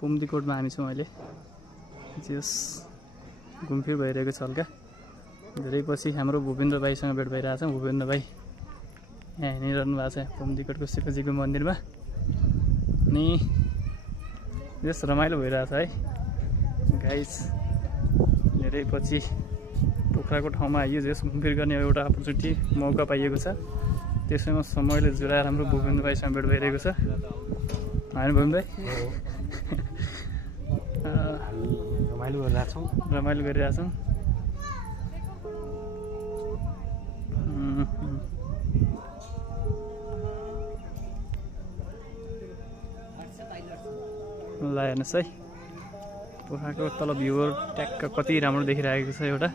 पुम्दीकोटमा हामी छौँ अहिले। जस घुमफिर भइरहेको छ हल्का। धेरै पछि हाम्रो भूपेन्द्र भाइसँग भेट भइरहेछ। भूपेन्द्र भाइ यहाँ हिँडिरहनु भएको छ पुम्दीकोटको शिवजीको मन्दिरमा। अनि जस रमाइलो भइरहेछ है गाइस। धेरै पछि पोखराको ठाउँमा आइयो। जस घुमफिर गर्ने एउटा अपर्च्युनिटी मौका पाइएको छ। त्यसैमा समयले जुराएर हाम्रो भूपेन्द्र भाइसँग भेट भइरहेको छ होइन भूपेन्द्र भाइ? रमाइलो गरिरहेछौँ। ल हेर्नुहोस् है पोखराको तल भ्यूहरू ट्याक्क कति राम्रो देखिरहेको छ एउटा।